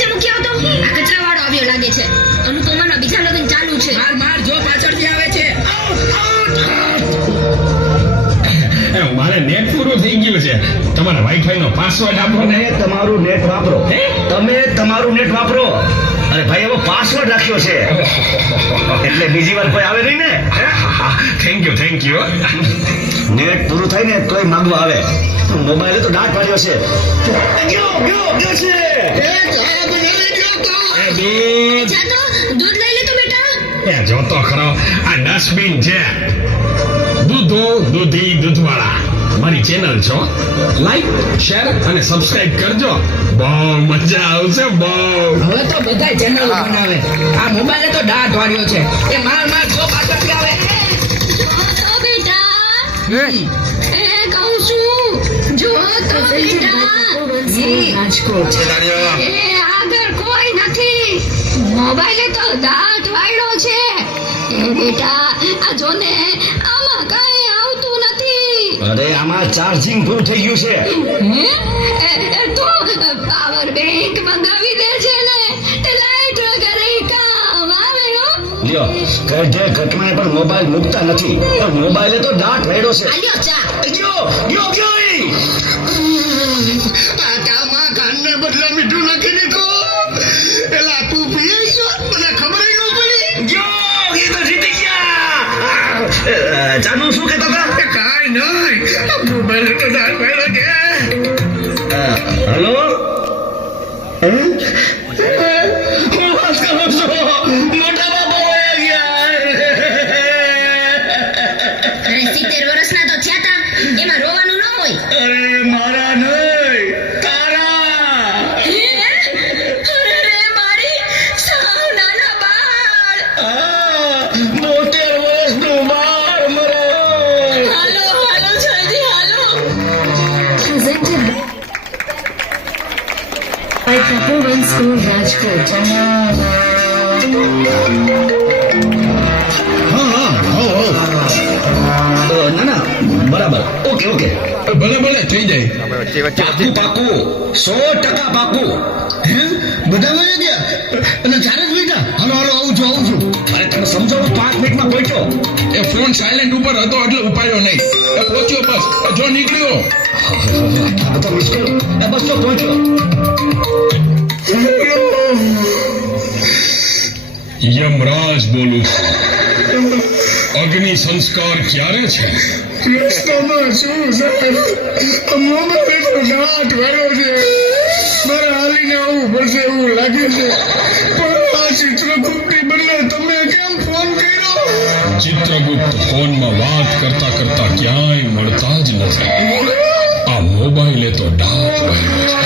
નીચે મૂકી આવતો? આ કચરા વાળો આવ્યો લાગે છે. અનુપમાનો બીજા લગ્ન ચાલુ છે. માર માર જો પાછળથી આવે છે. મારે નેટ પૂરું થઈ ગયું છે. તમારા વાઈફાઈ નો પાસવર્ડ આપો ને. તમારું નેટ વાપરો. તમે તમારું નેટ વાપરો. અરે ભાઈ એવો પાસવર્ડ રાખ્યો છે. એટલે બીજી વાર કોઈ આવે નહીં ને? Thank you thank you net પૂરું થાય ને તોય માંગવા આવે. મોબાઈલે તો દાંત પાડ્યો છે. ગયો ગયો ગયો છે. એ દૂધ જા તો. દૂધ લઈ લે તો બેટા. એ જોતો ખરો આ ડસ્ટબિન છે. દૂધો દૂધી દૂધવાળા. મારી ચેનલ છો. લાઈક શેર અને સબસ્ક્રાઇબ કરજો. બહુ મજા આવશે બહુ. હવે તો બધા ચેનલ બનાવે. આ મોબાઈલે તો દાંત વાળ્યો છે. એ માર માર જો પાછળ આવે. બેટા. રાજકોટ એ આગળ કોઈ નથી. મોબાઈલે તો દાંત વાળ્યો છે. એ બેટા આ જોને આમાં કઈ આવતું નથી. અરે આમાં ચાર્જિંગ પૂરું થઈ ગયું છે. હે? એ એ તો પાવર બેંક મંગાવી દે છે ને. તે લાઈટ વગર કામ આવે હો. લ્યો ઘટે ઘટમાં પણ મોબાઈલ મૂકતા નથી. પણ મોબાઈલે તો દાંત વાળ્યો છે. આલ્યો ચા. ગયો ગયો ગયો ઈ. આ ચામાં કાનને બદલે મીઠું નાખી દીધું એલા તું પીએ છો મને ખબર ન પડી. ગયો એ તો જીતી ગયા. અ, જાનુ શું કહેતા હતા? કાંઈ નહીં મોબાઈલ તો દાળ પડ્યો છે. અ, હલો? હે? હું વાત કરું છું? મોટા બાબા વયા ગયા. અરે સિત્તેર વર્ષના તો થયા તા. એમાં રોવાનું ન હોય. અરે મારા નહીં. બાળ આ, બોતેર વર્ષનું બાળ હાલો હાલો જલ્દી હાલો by Tapovan School Rajkot. અ, ના ના બરાબર ઓકે ઓકે ભલે ભલે થઈ જાય પાકું પાકું સો ટકા પાકું હે બધા મજા ગયા અને ચાર જ બેટા હાલો સમજાવો પહોંચ્યો એ ફોન સાયલેન્ટ ઉપર હતો એટલે ઉપાડ્યો નહીં. એ પહોંચ્યો બસ. જો નીકળ્યો. એ બસ જો પહોંચ્યો. યમરાજ બોલું છું. અગ્નિ સંસ્કાર ક્યારે છે? રસ્તામાં શું સર મોબાઈલ તો દાંત ભર્યો છે. મારે હાલીને આવવું પડશે એવું લાગે છે. પણ આ ચિત્રગુપ્તની ચિત્રગુપ્ત ફોનમાં વાત કરતા કરતા ક્યાંય મળતા જ નથી. આ મોબાઈલે તો ડાક વાળ્યો છે.